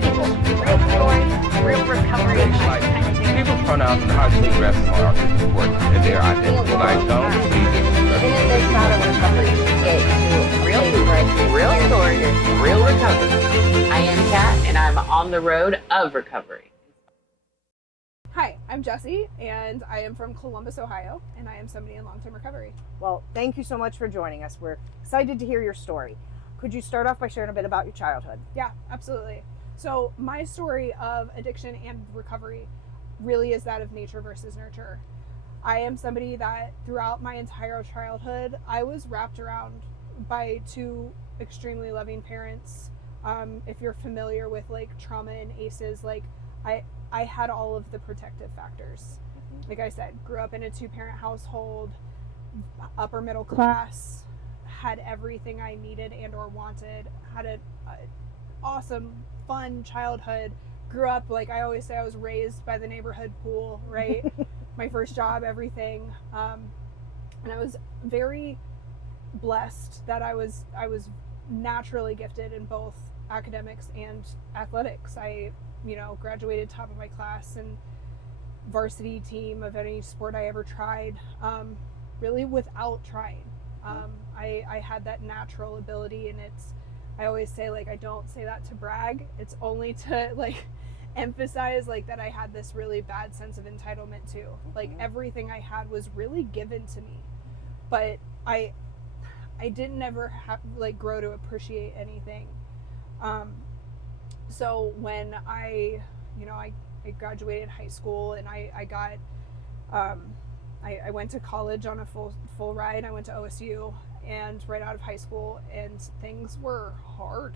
people, real stories, real recovery. Like, people's pronouns and how to dress are important in their identity. Like, don't be Even if it's not a recovery, it's real stories, real recovery. I am Kat, and I'm on the road of recovery. Hi, I'm Jessie, and I am from Columbus, Ohio, and I am somebody in long-term recovery. Well, thank you so much for joining us. We're excited to hear your story. Could you start off by sharing a bit about your childhood? Yeah, absolutely. So my story of addiction and recovery really is that of nature versus nurture. I am somebody that throughout my entire childhood, I was wrapped around by two extremely loving parents. If you're familiar with like trauma and ACEs, like I had all of the protective factors. Like I said, grew up in a 2-parent household, upper middle class, had everything I needed and or wanted, had an awesome, fun childhood, grew up, like I always say, I was raised by the neighborhood pool, right? My first job, everything. And I was very blessed that I was naturally gifted in both academics and athletics. I graduated top of my class and varsity team of any sport I ever tried, really without trying. I had that natural ability, and I always say, like, I don't say that to brag. It's only to like emphasize like that I had this really bad sense of entitlement too. Like everything I had was really given to me, but I didn't ever grow to appreciate anything. So when I graduated high school and I got, I went to college on a full ride. I went to OSU and right out of high school, and things were hard.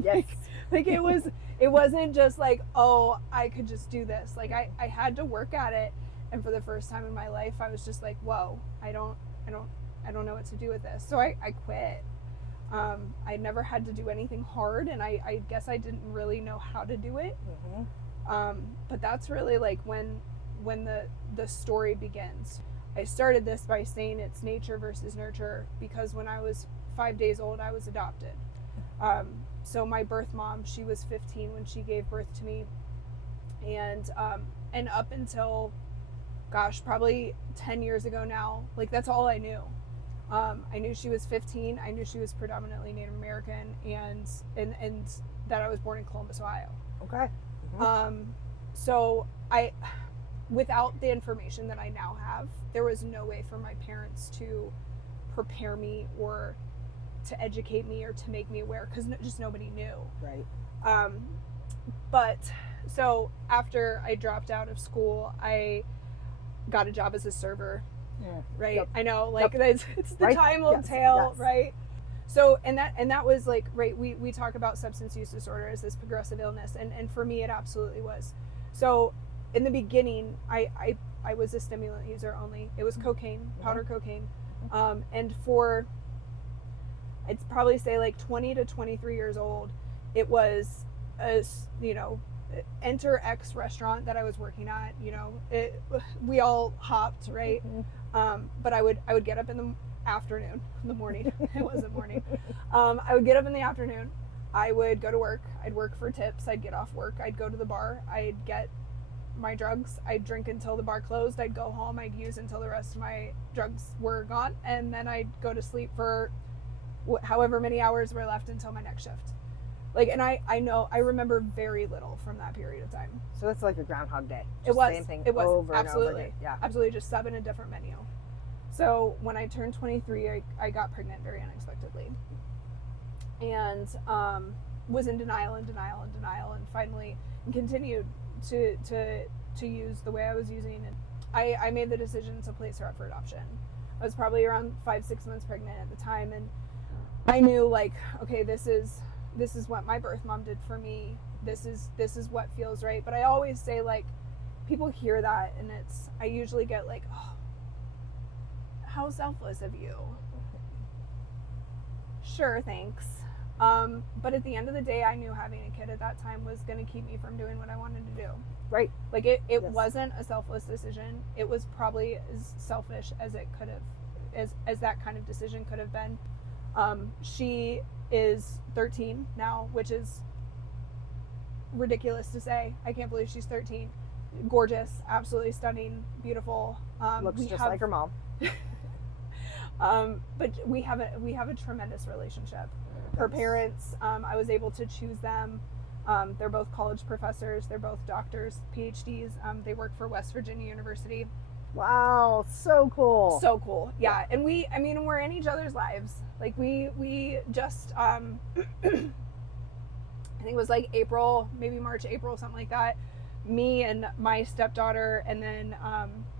Yes. Like it wasn't just like, oh, I could just do this. Like I had to work at it. And for the first time in my life, I was just like, whoa, I don't know what to do with this. So I quit. I never had to do anything hard, and I guess I didn't really know how to do it. But that's really like when the story begins. I started this by saying it's nature versus nurture because when I was 5 days old, I was adopted. So my birth mom, she was 15 when she gave birth to me, and up until, gosh, probably 10 years ago now, like that's all I knew. I knew she was 15. I knew she was predominantly Native American, and that I was born in Columbus, Ohio. Okay. So without the information that I now have, there was no way for my parents to prepare me or to educate me or to make me aware, because just nobody knew. Right. But so after I dropped out of school, I got a job as a server. Yeah. Right. Yep. I know, like it's the Right? time will Yes. tell, Yes. right? So and that was like, right, we talk about substance use disorder as this progressive illness, and for me it absolutely was. So in the beginning, I was a stimulant user only. It was cocaine, powder cocaine. And for, I'd probably say like 20 to 23 years old, it was a, enter X restaurant that I was working at, we all hopped, right? But I would get up in the afternoon, in the morning, it wasn't morning. I would get up in the afternoon, I would go to work, I'd work for tips, I'd get off work, I'd go to the bar, I'd get my drugs, I'd drink until the bar closed, I'd go home, I'd use until the rest of my drugs were gone, and then I'd go to sleep for however many hours were left until my next shift. Like, and I remember very little from that period of time. So that's like a Groundhog Day. It was. Same thing It was over absolutely. and over again. Yeah. Absolutely, just subbing a different menu. So when I turned 23, I got pregnant very unexpectedly, and was in denial, and finally continued to use the way I was using, and I made the decision to place her up for adoption. I was probably around 5-6 months pregnant at the time, and I knew, like, okay, this is what my birth mom did for me. This is what feels right. But I always say, like, people hear that, and I usually get like, oh, how selfless of you. Sure, thanks. But at the end of the day, I knew having a kid at that time was going to keep me from doing what I wanted to do. Right. Like it Yes. wasn't a selfless decision. It was probably as selfish as it could have, as that kind of decision could have been. She is 13 now, which is ridiculous to say. I can't believe she's 13. Gorgeous, absolutely stunning, beautiful. Looks just like her mom. But we have a tremendous relationship. Her parents, I was able to choose them. They're both college professors. They're both doctors, PhDs. They work for West Virginia University. Wow, so cool. So cool. Yeah. And we're in each other's lives. Like we just, I think it was like April, maybe March, April, something like that. Me and my stepdaughter and then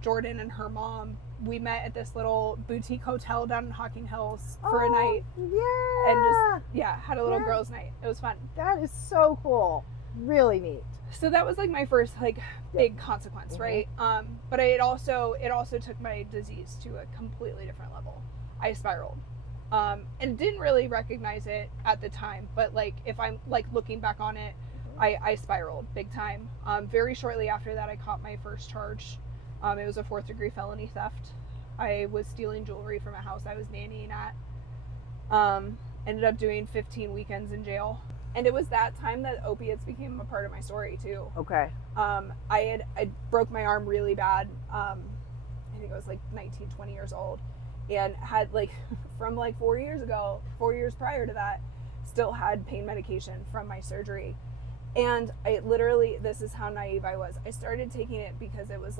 Jordan and her mom, we met at this little boutique hotel down in Hocking Hills for a night. Yeah. And just, had a little girls' night. It was fun. That is so cool. Really neat. So that was like my first like big consequence, right? But it also took my disease to a completely different level. I spiraled. And didn't really recognize it at the time, but like if I'm like looking back on it, I spiraled big time. Very shortly after that, I caught my first charge. It was a 4th degree felony theft. I was stealing jewelry from a house I was nannying at. Ended up doing 15 weekends in jail. And it was that time that opiates became a part of my story too. Okay. I broke my arm really bad. I think I was like 19, 20 years old, and had like from like 4 years prior to that, still had pain medication from my surgery. And I literally, this is how naive I was. I started taking it because it was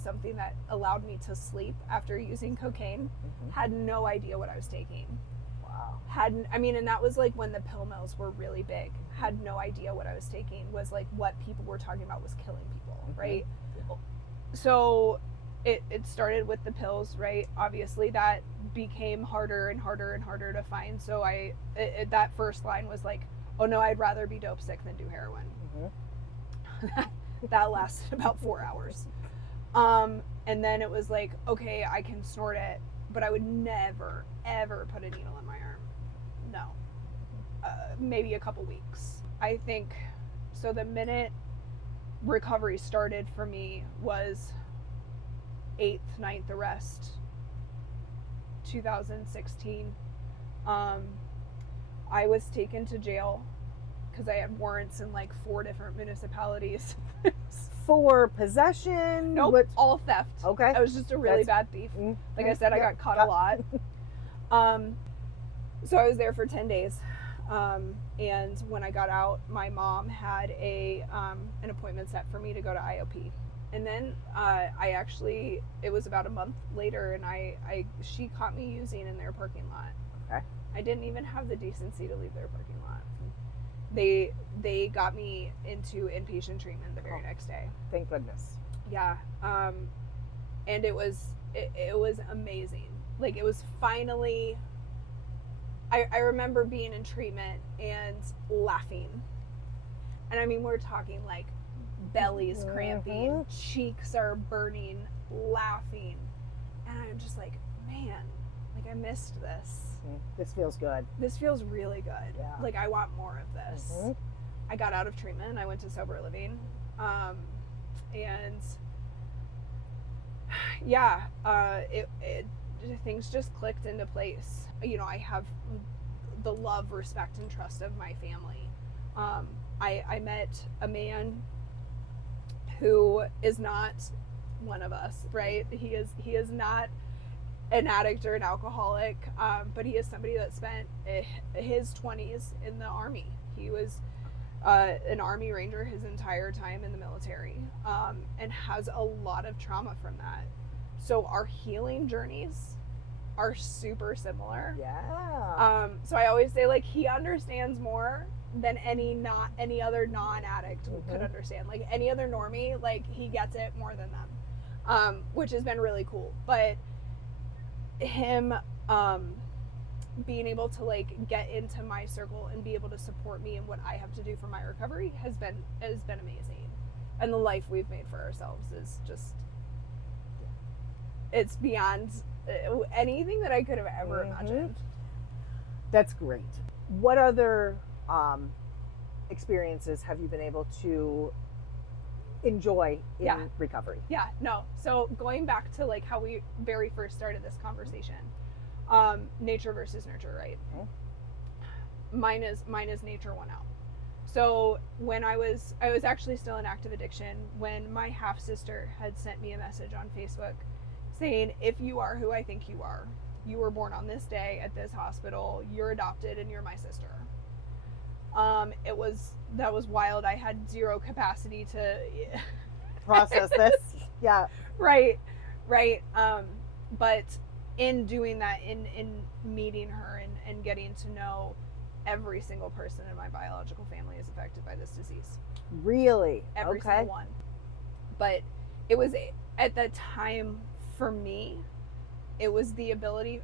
something that allowed me to sleep after using cocaine. Had no idea what I was taking. Wow. And that was like when the pill mills were really big. Had no idea what I was taking. Was like what people were talking about was killing people, right? So it started with the pills, right? Obviously that became harder and harder and harder to find. So that first line was like, oh no, I'd rather be dope sick than do heroin. That lasted about 4 hours. And then it was like, okay, I can snort it, but I would never, ever put a needle in my arm. No. Maybe a couple weeks. I think, so the minute recovery started for me was 8th, 9th arrest, 2016. I was taken to jail because I had warrants in like 4 different municipalities. For possession? Nope, all theft. Okay. I was just a really bad thief. Like I said, I got caught a lot. So I was there for 10 days. And when I got out, my mom had an appointment set for me to go to IOP. And then it was about a month later, and she caught me using in their parking lot. Okay. I didn't even have the decency to leave their parking lot. They got me into inpatient treatment the very next day. Thank goodness. Yeah. And it was amazing. Like, it was finally, I remember being in treatment and laughing. And I mean, we're talking like bellies cramping, cheeks are burning, laughing. And I'm just like, man, like I missed this. This feels good. This feels really good. Yeah. Like, I want more of this. I got out of treatment. I went to sober living. Things just clicked into place. You know, I have the love, respect, and trust of my family. I met a man who is not one of us, right? He is not an addict or an alcoholic, but he is somebody that spent his 20s in the Army. He was an Army Ranger his entire time in the military, and has a lot of trauma from that. So our healing journeys are super similar. Yeah. So I always say, like, he understands more than any other non-addict could understand. Like, any other normie, like, he gets it more than them, which has been really cool. But him being able to like get into my circle and be able to support me in what I have to do for my recovery has been amazing. And the life we've made for ourselves is just, it's beyond anything that I could have ever imagined. That's great. What other experiences have you been able to enjoy in recovery? Yeah, no. So going back to like how we very first started this conversation, nature versus nurture, right? Mine is nature won out. So when I was actually still in active addiction when my half sister had sent me a message on Facebook saying, if you are who I think you are, you were born on this day at this hospital, you're adopted and you're my sister. That was wild. I had zero capacity to Process this. Yeah. Right. But in doing that, in meeting her and getting to know every single person in my biological family is affected by this disease. Really? Every Okay. single one. But it was, at the time for me, it was the ability,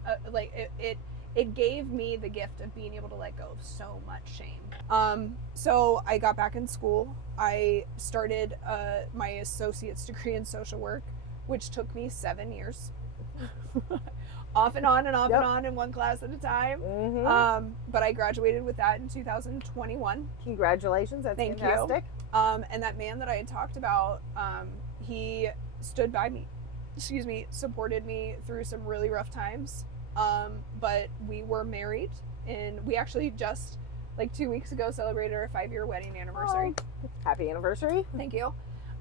it gave me the gift of being able to let go of so much shame. So I got back in school. I started my associate's degree in social work, which took me 7 years. Off and on and off Yep. and on in one class at a time. Mm-hmm. But I graduated with that in 2021. Congratulations. That's Thank you. fantastic. And that man that I had talked about, he stood by me, supported me through some really rough times. But we were married, and we actually just, like 2 weeks ago, celebrated our 5-year wedding anniversary. Oh, happy anniversary. Thank you.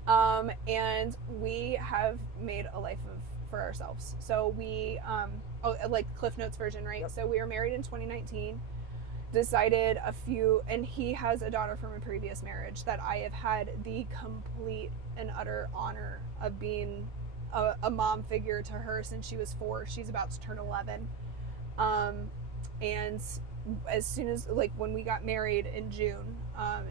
And we have made a life for ourselves. So we, like Cliff Notes version, right? Yep. So we were married in 2019, decided and he has a daughter from a previous marriage that I have had the complete and utter honor of being a mom figure to her since she was 4. She's about to turn 11. And as soon as, like, when we got married in June,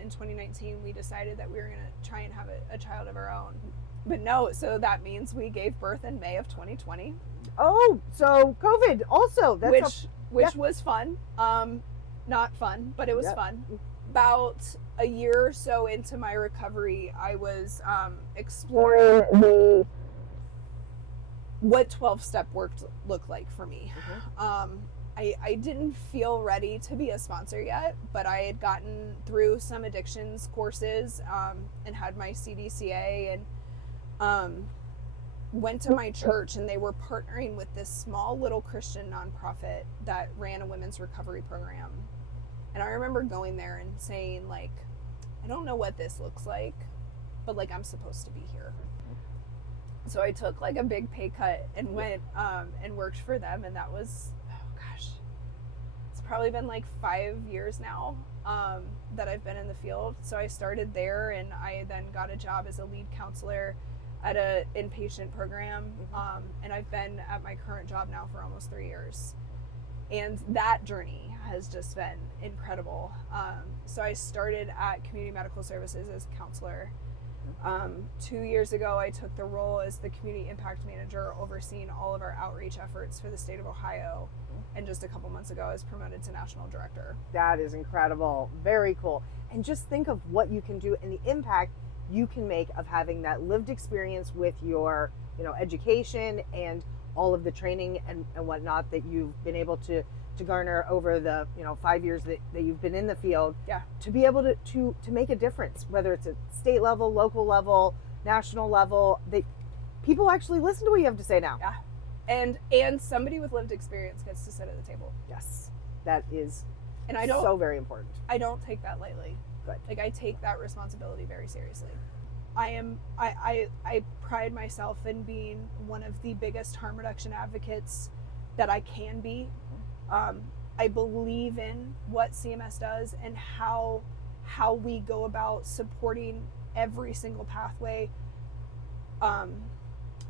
in 2019, we decided that we were going to try and have a child of our own. But no, so that means we gave birth in May of 2020. Oh, so COVID also. That's which was fun. Not fun, but it was Yep. fun. About a year or so into my recovery, I was exploring what 12-step work looked like for me. Mhm. I didn't feel ready to be a sponsor yet, but I had gotten through some addictions courses and had my CDCA, and went to my church, and they were partnering with this small little Christian nonprofit that ran a women's recovery program. And I remember going there and saying, like, I don't know what this looks like, but, like, I'm supposed to be here. So I took, like, a big pay cut and went and worked for them, and that was, oh gosh, it's probably been like 5 years now that I've been in the field. So I started there, and I then got a job as a lead counselor at an inpatient program, and I've been at my current job now for almost 3 years. And that journey has just been incredible. So I started at Community Medical Services as a counselor. 2 years ago, I took the role as the Community Impact Manager, overseeing all of our outreach efforts for the state of Ohio. And just a couple months ago, I was promoted to National Director. That is incredible. Very cool. And just think of what you can do and the impact you can make of having that lived experience with your, education and all of the training and whatnot that you've been able to garner over the 5 years that you've been in the field. Yeah. To be able to make a difference, whether it's at state level, local level, national level, that people actually listen to what you have to say now. Yeah. And somebody with lived experience gets to sit at the table. Yes, that is And so very important. I don't take that lightly. Good. Like, I take that responsibility very seriously. I pride myself in being one of the biggest harm reduction advocates that I can be. I believe in what CMS does and how we go about supporting every single pathway,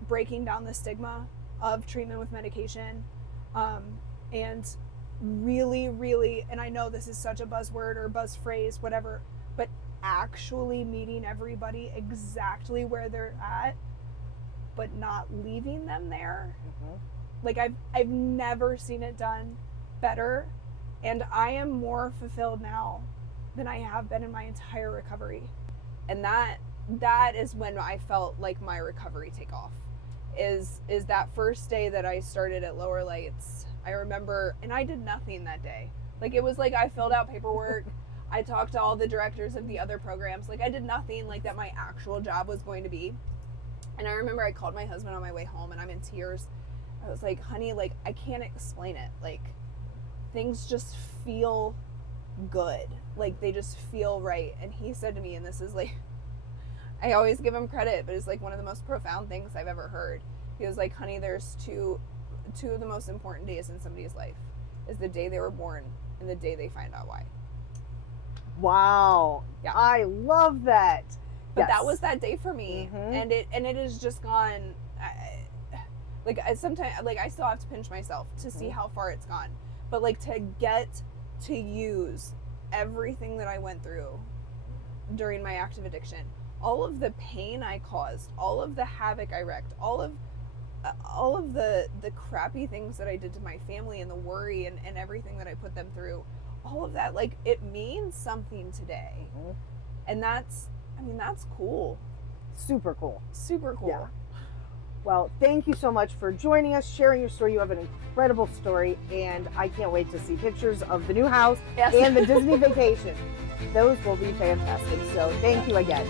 breaking down the stigma of treatment with medication, and really, and I know this is such a buzzword or buzz phrase, whatever, but actually meeting everybody exactly where they're at, but not leaving them there. Like, I've never seen it done better, and I am more fulfilled now than I have been in my entire recovery. And that is when I felt like my recovery take off. Is that first day that I started at Lower Lights. I remember, and I did nothing that day. Like, it was like I filled out paperwork. I talked to all the directors of the other programs. Like, I did nothing like that my actual job was going to be. And I remember I called my husband on my way home, and I'm in tears. I was like, honey, like, I can't explain it. Like, things just feel good. Like they just feel right. And he said to me, and this is like, I always give him credit, but it's like one of the most profound things I've ever heard. He was like, honey, there's two of the most important days in somebody's life is the day they were born and the day they find out why. Wow. Yeah. I love that. But Yes. that was that day for me. Mhm. And it has just gone, I sometimes, like I still have to pinch myself to see how far it's gone. But like to get to use everything that I went through during my active addiction, all of the pain I caused, all of the havoc I wreaked, all of the crappy things that I did to my family and the worry and everything that I put them through, all of that, like it means something today. And that's cool. Super cool. Super cool. Yeah. Well, thank you so much for joining us, sharing your story. You have an incredible story, and I can't wait to see pictures of the new house Yes. and the Disney vacation. Those will be fantastic. So thank you again.